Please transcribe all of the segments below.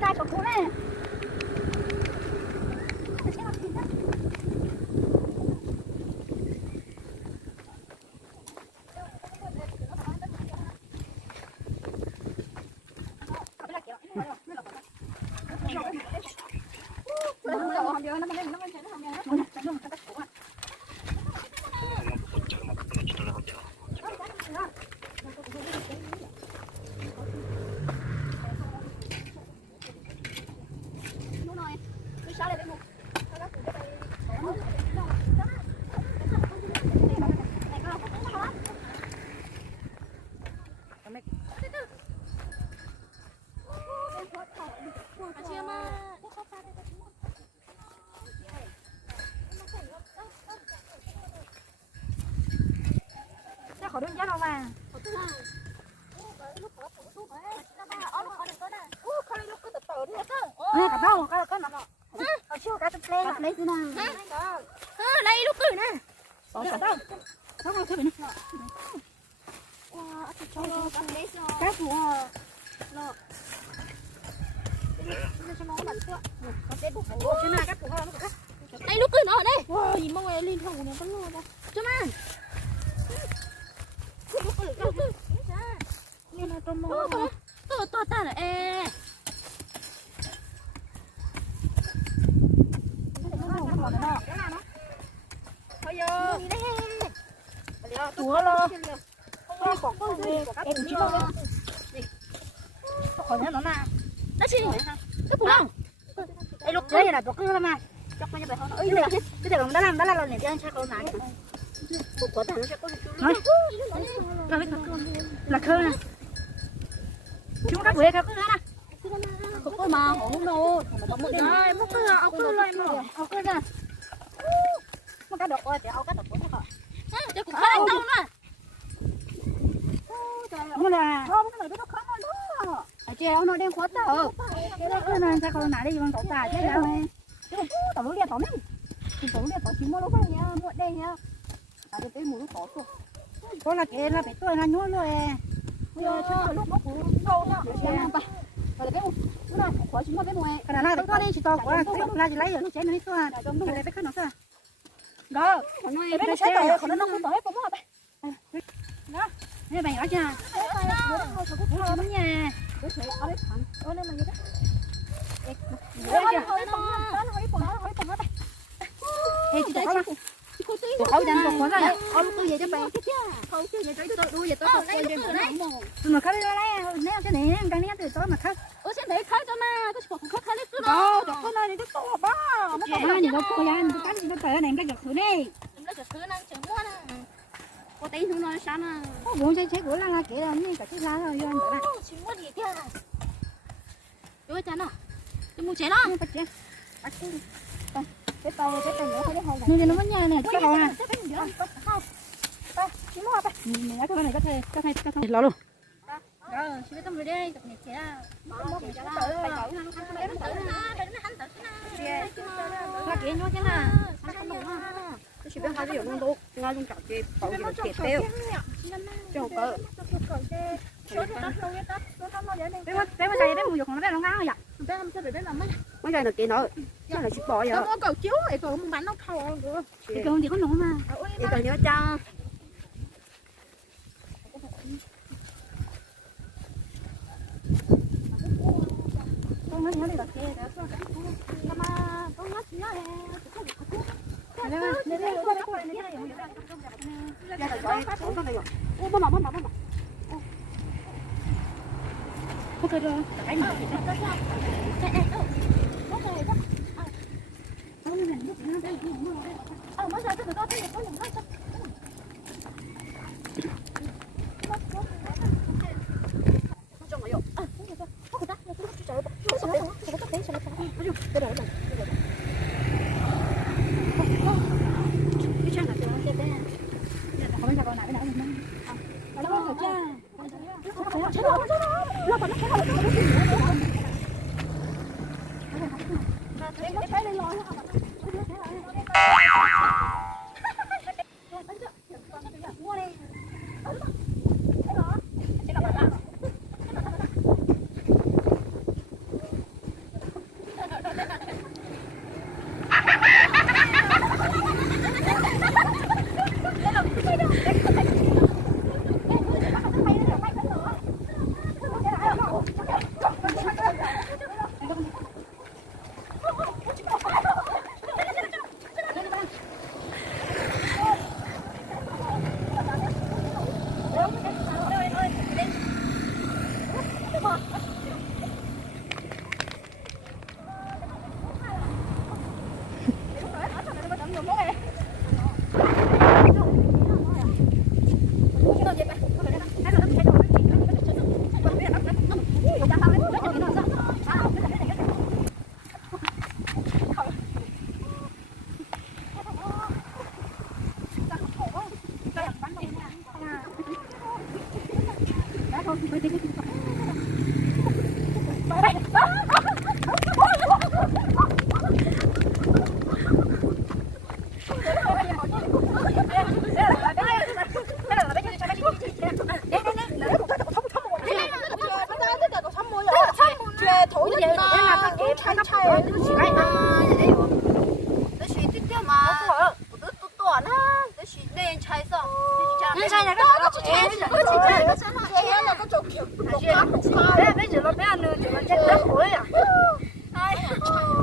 cài cột này. Khỏi đơn giản đâu mà. Nè cả đâu có nó. Ở chiều cả tập lấy thế nào. Đây lúc cười nè. Bỏ cả đâu. Nó không thấy nè. Cá phụ lo. Đây lúc cười nó ở đây. Wow, gì mà ngoài liên thông này con lo đâu. Cho mà. Nên là trong mong. To ta là e. Thôi giờ. Chúa lo. Em chỉ lo. Khỏi nó nào. Đó chi? Cái phụ không? Đây lúc đấy là chọc cái mà. Chọc cái này không. Ơi cái này đã làm này cho con này. Một quả thằng nó sẽ có nói. Là khơi nè. Chúng các bữa các nè. Có mà hổ nô. Rồi, mất cái ao cứ lên mà. Ao cứ ra. Một cái độc ơi, thì ao cái độc của nó. Để cũng khai đâu nè. Nó là không cái này nó khó nó. Ở treo nó đem khuất đó. Cái đó cứ nên sao còn nãy đi bằng tổ tài thế nào này. Tổ liền tổ mình. Tổ liền tổ chỉ mua lúc này nha, mua đây nha. À để tới mua lúc tổ rồi. Có là cái là phải tôi là nhúa rồi. Bây giờ chưa lúc nó cũng đâu đó. Rồi cái nó khỏi chúng nó cái mùa. Cái này là có đi chỉ to quá, là chỉ lấy rồi nó chén nó đi xóa. Cái này phải khăn nó xóa. Đó, còn nó cái chế tài còn nó không tổ hết cũng mất. Đó. Nè bạn ở chưa? Nó nha. Ê chị thấy không? Tôi khẩu dành còn rồi. Ôi tôi về cho bạn. Thôi chứ về tới tôi đuôi về tôi quay về đấy. Tôi mà khơi lấy nè cái này đang nè từ tối mà khơi. Ủa sao để khơi cho mà, có chỉ khơi lấy đó. Đó, cái này nó to ba. Nó to ba gì đâu cô anh, tôi cắm gì nó tệ này cái giật thử đi. Nó giật thử năng chừng mua nè. Có tí nữa nói sao nè. Có buồn chơi của la kể là như cả chiếc la rồi vô anh nữa. Chỉ mua gì kia. Đưa cho nó. Tôi mua chế đó. Bắt chế. Bắt chế. Cái tàu nữa thấy không? Nó nó nhà này, cái tàu nè. Không. Chỉ mua ba. Mình cái này có thể lo luôn. Rồi, chị biết tâm rồi đây, tập nhạc chế à. Nó kỹ nó thế nào. Tôi chỉ biết hai cái dụng đồ, ngay trong cả cái tàu gì kẹt tiêu. Cho cỡ. Bé mà chạy bé mùi dục nó bé nó ngang rồi ạ. Bé không sao để bé làm mấy. Mấy cái là kỹ nữa. Nó là chip bò vậy. Nó có cầu chiếu này cầu muốn bắn nó thầu nữa. Cái con gì có nổ mà. Cái cần nhớ cho. Con nó nhớ đi là kia đó. Mà con nó nhớ là ok rồi, cái này Hãy subscribe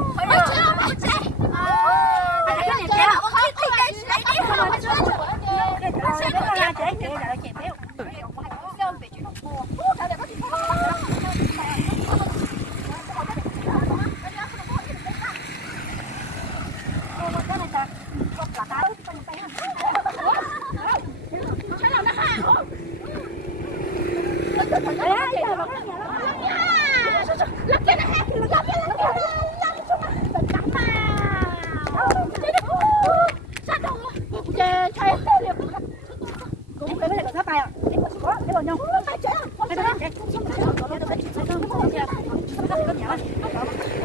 cho kênh Ghiền Mì Gõ để không bỏ lỡ những video hấp dẫn.